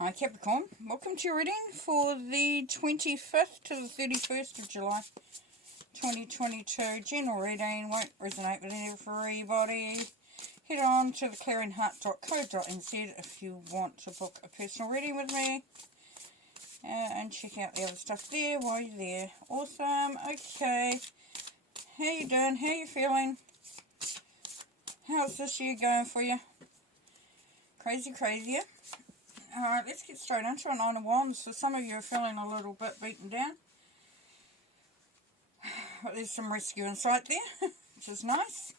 Hi Capricorn, welcome to your reading for the 25th to the 31st of July 2022. General reading won't resonate with everybody. Head on to the caringheart.co.nz if you want to book a personal reading with me. And check out the other stuff there while you're there. Awesome. Okay. How you doing? How you feeling? How's this year going for you? Crazier. Alright, let's get straight into it. 9 of Wands. So some of you are feeling a little bit beaten down. But there's some rescue insight there, which is nice.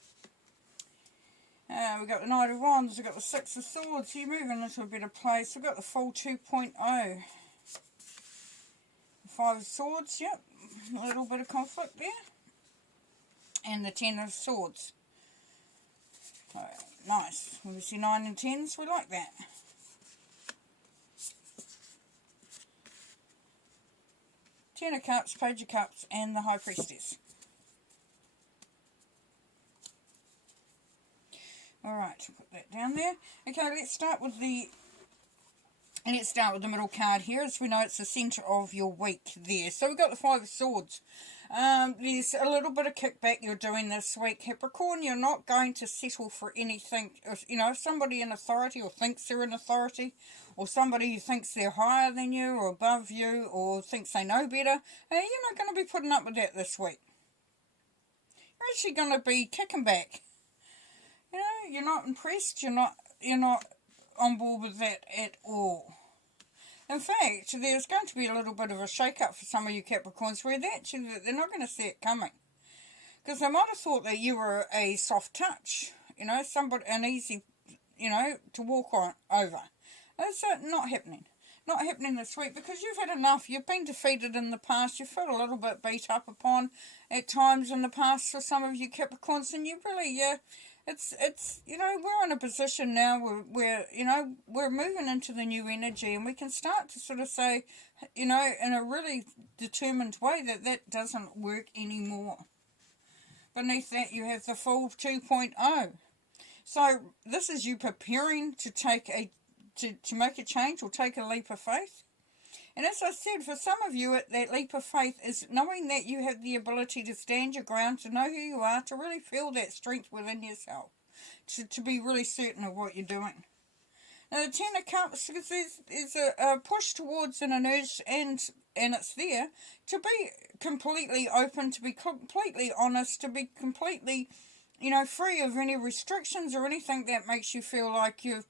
We've got the Knight of Wands. We've got the Six of Swords. So you're moving into a better place. We've got the Full 2.0. The Five of Swords, yep. A little bit of conflict there. And the Ten of Swords. Alright, nice. When we see 9 and 10s, we like that. Ten of Cups, Page of Cups, and the High Priestess. Alright, put that down there. Okay, let's start with the middle card here. As we know, it's the centre of your week there. So we've got the Five of Swords. There's a little bit of kickback you're doing this week, Capricorn. You're not going to settle for anything. If somebody in authority or thinks they're in authority, or somebody who thinks they're higher than you or above you or thinks they know better, you're not going to be putting up with that this week. You're actually going to be kicking back. You're not impressed. You're not on board with that at all. In fact, there's going to be a little bit of a shake-up for some of you Capricorns where they're not going to see it coming. Because they might have thought that you were a soft touch, an easy, to walk on over. It's not happening. Not happening this week because you've had enough. You've been defeated in the past. You felt a little bit beat up upon at times in the past for some of you Capricorns, and you really, we're in a position now where we're moving into the new energy, and we can start to sort of say, in a really determined way that doesn't work anymore. Beneath that, you have the Full 2.0. So this is you preparing to take to make a change or take a leap of faith. And as I said, for some of you, that leap of faith is knowing that you have the ability to stand your ground, to know who you are, to really feel that strength within yourself, to be really certain of what you're doing. Now, the Ten of Cups is a push towards an urge, and it's there to be completely open, to be completely honest, to be completely, free of any restrictions or anything that makes you feel like you've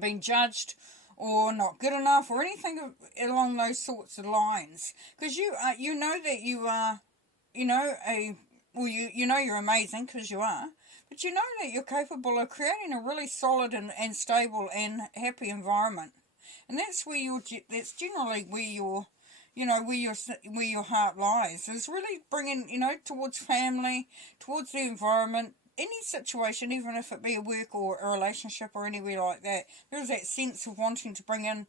been judged or not good enough or anything along those sorts of lines, because you know that you are, you're amazing because you are, but you know that you're capable of creating a really solid and stable and happy environment, and that's generally where your heart lies, is really bringing towards family, towards the environment. Any situation, even if it be a work or a relationship or anywhere like that, there's that sense of wanting to bring in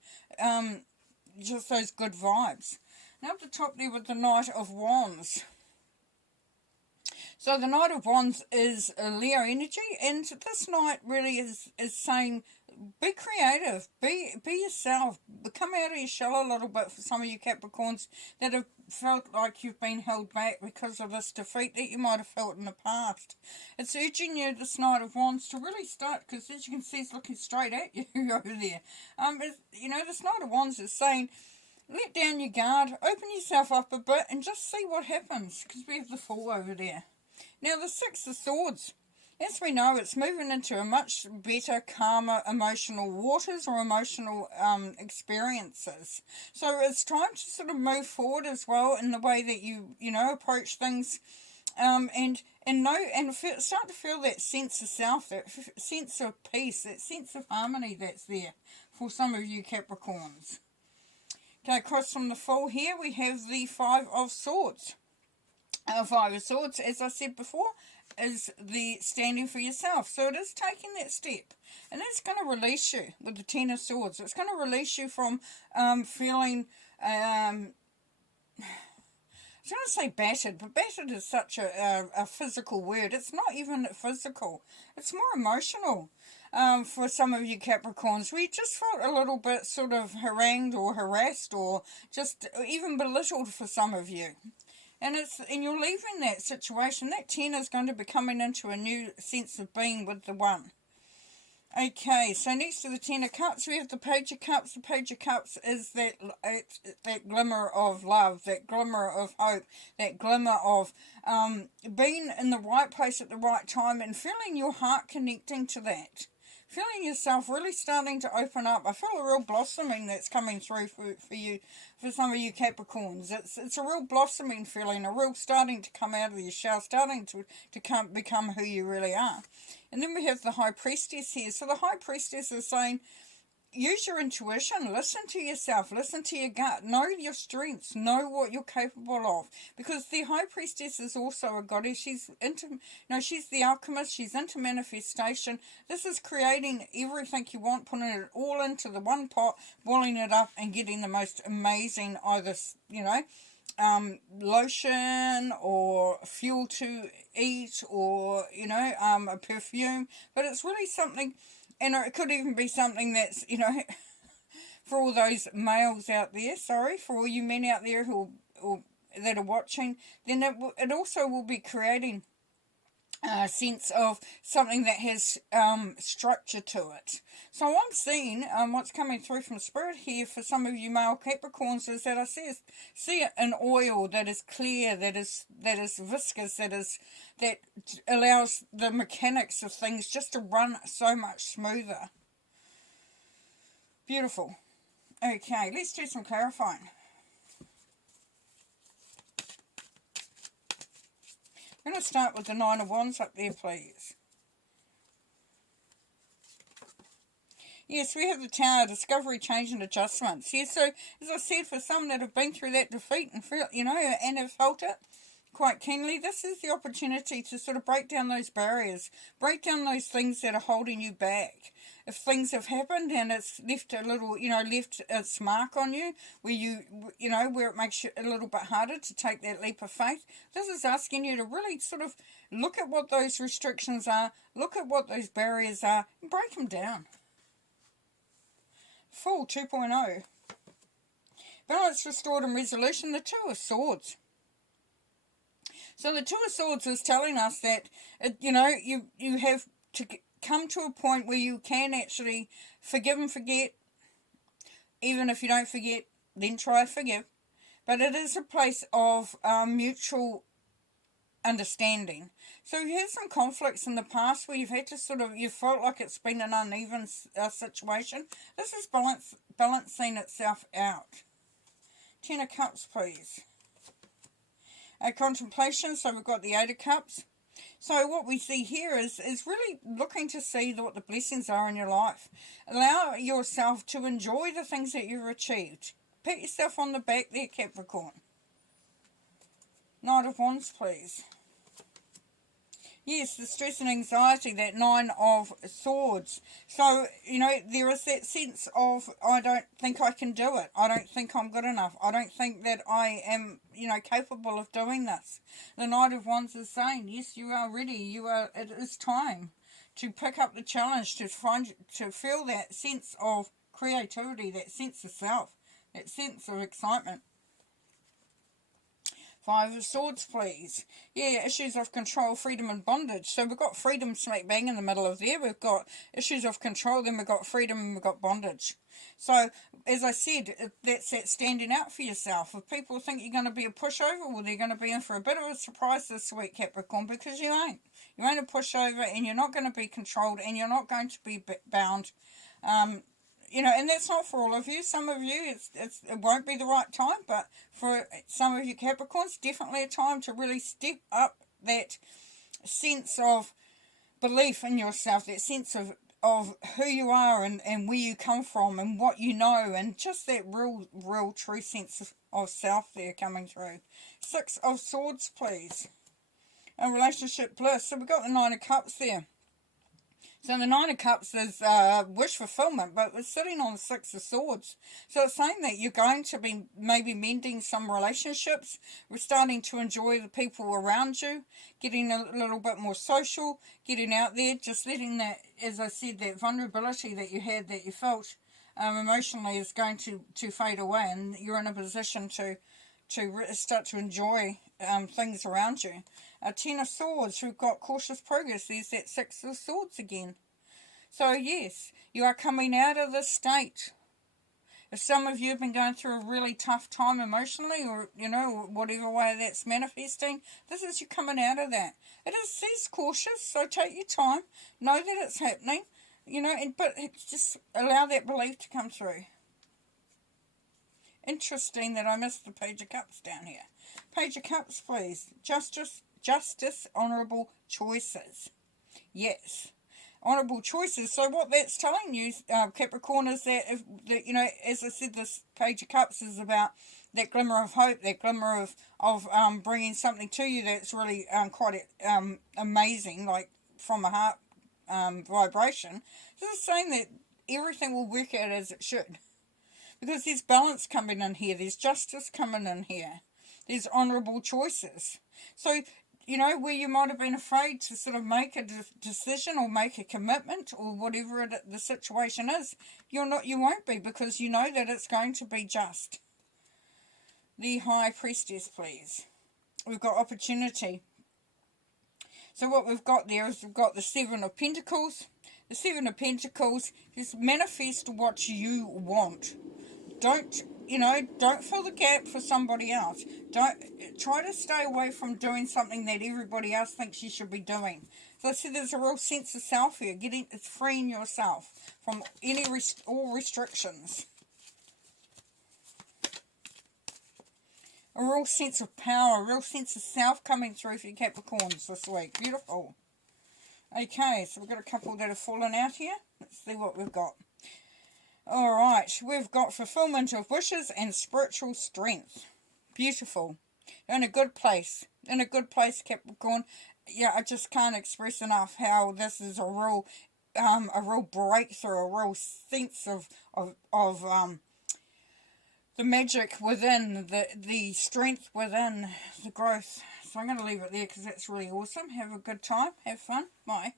just those good vibes. Now up the top there with the Knight of Wands. So the Knight of Wands is a Leo energy, and this night really is saying, be creative, be yourself, come out of your shell a little bit for some of you Capricorns that have felt like you've been held back because of this defeat that you might have felt in the past. It's urging you, this Knight of Wands, to really start, because as you can see, it's looking straight at you over there. This Knight of Wands is saying, let down your guard, open yourself up a bit, and just see what happens, because we have the Fool over there. Now, the Six of Swords. As we know, it's moving into a much better, calmer emotional waters or emotional experiences. So it's time to sort of move forward as well in the way that you approach things, and start to feel that sense of self, that sense of peace, that sense of harmony that's there for some of you Capricorns. Okay, across from the Fool here, we have the Five of Swords. Five of Swords, as I said before, is the standing for yourself. So it is taking that step. And that's going to release you with the Ten of Swords. It's going to release you from feeling, I was going to say battered, but battered is such a physical word. It's not even physical. It's more emotional. for some of you Capricorns, we just felt a little bit sort of harangued or harassed or just even belittled for some of you. And you're leaving that situation. That 10 is going to be coming into a new sense of being with the one. Okay, so next to the 10 of Cups, we have the Page of Cups. The Page of Cups is that glimmer of love, that glimmer of hope, that glimmer of being in the right place at the right time and feeling your heart connecting to that. Feeling yourself really starting to open up. I feel a real blossoming that's coming through for you, for some of you Capricorns. It's a real blossoming feeling, a real starting to come out of your shell, starting to become who you really are. And then we have the High Priestess here. So the High Priestess is saying, use your intuition, listen to yourself, listen to your gut, know your strengths, know what you're capable of. Because the High Priestess is also a goddess. She's the alchemist, she's into manifestation. This is creating everything you want, putting it all into the one pot, boiling it up and getting the most amazing either, lotion or fuel to eat or, a perfume. But it's really something. And it could even be something that's, for all those males out there, for all you men out there that are watching, then it also will be creating a sense of something that has structure to it. So I'm seeing what's coming through from Spirit here for some of you male Capricorns is that I see an oil that is clear, that is viscous, that allows the mechanics of things just to run so much smoother. Beautiful. Okay, let's do some clarifying. I'm going to start with the Nine of Wands up there, please. Yes, we have the Tower, discovery, change and adjustments. Yes, so as I said, for some that have been through that defeat and feel, and have felt it quite keenly, this is the opportunity to sort of break down those barriers, break down those things that are holding you back. If things have happened and it's left a little, left its mark on you, where it makes it a little bit harder to take that leap of faith, this is asking you to really sort of look at what those restrictions are, look at what those barriers are, and break them down. Fool 2.0. Balance restored and resolution, the Two of Swords. So the Two of Swords is telling us that, you have to come to a point where you can actually forgive and forget. Even if you don't forget, then try to forgive. But it is a place of mutual understanding. So you've had some conflicts in the past where you've had to you felt like it's been an uneven situation. This is balancing itself out. 10 of Cups, please. Contemplation, so we've got the 8 of Cups. So what we see here is really looking to see what the blessings are in your life. Allow yourself to enjoy the things that you've achieved. Pat yourself on the back there, Capricorn. Knight of Wands, please. Yes, the stress and anxiety, that 9 of Swords. So, there is that sense of, I don't think I can do it. I don't think I'm good enough. I don't think that I am, capable of doing this. The Knight of Wands is saying, yes, you are ready. It is time to pick up the challenge, to feel that sense of creativity, that sense of self, that sense of excitement. 5 of Swords, please. Yeah, issues of control, freedom and bondage. So we've got freedom smack bang in the middle of there. We've got issues of control, then we've got freedom and we've got bondage. So, as I said, that's that standing out for yourself. If people think you're going to be a pushover, well, they're going to be in for a bit of a surprise this week, Capricorn, because you ain't. You ain't a pushover and you're not going to be controlled and you're not going to be bound. And that's not for all of you. Some of you, it won't be the right time, but for some of you Capricorns, definitely a time to really step up that sense of belief in yourself, that sense of who you are and where you come from and what you know, and just that real true sense of self there coming through. 6 of Swords, please. And relationship bliss. So we've got the 9 of Cups there. So the Nine of Cups is wish fulfillment, but it's sitting on the Six of Swords. So it's saying that you're going to be maybe mending some relationships. We're starting to enjoy the people around you, getting a little bit more social, getting out there, just letting that, as I said, that vulnerability that you had, that you felt emotionally is going to fade away, and you're in a position to start to enjoy things around you. Ten of Swords, we've got cautious progress. There's that Six of Swords again. So yes, you are coming out of this state. If some of you have been going through a really tough time emotionally, or, whatever way that's manifesting, this is you coming out of that. It says cautious, so take your time. Know that it's happening, but just allow that belief to come through. Interesting that I missed the Page of Cups down here. Page of Cups, please. Justice, honourable choices. Yes, honourable choices. So what that's telling you, Capricorn, is that, as I said, this Page of Cups is about that glimmer of hope, that glimmer of bringing something to you that's really quite amazing, like from a heart vibration. This is saying that everything will work out as it should. Because there's balance coming in here. There's justice coming in here. There's honourable choices. So, where you might have been afraid to sort of make a decision or make a commitment or whatever the situation is, you won't be, because you know that it's going to be just. The High Priestess, please. We've got opportunity. So what we've got there is we've got the Seven of Pentacles. The Seven of Pentacles is manifest what you want. Don't fill the gap for somebody else. Don't try to stay away from doing something that everybody else thinks you should be doing. So I said there's a real sense of self here. It's freeing yourself from all restrictions. A real sense of power, a real sense of self coming through for your Capricorns this week. Beautiful. Okay, so we've got a couple that have fallen out here. Let's see what we've got. Alright, we've got fulfillment of wishes and spiritual strength. Beautiful. In a good place. In a good place, Capricorn. Yeah, I just can't express enough how this is a real breakthrough, a real sense of the magic within, the strength within, the growth. So I'm going to leave it there because that's really awesome. Have a good time. Have fun. Bye.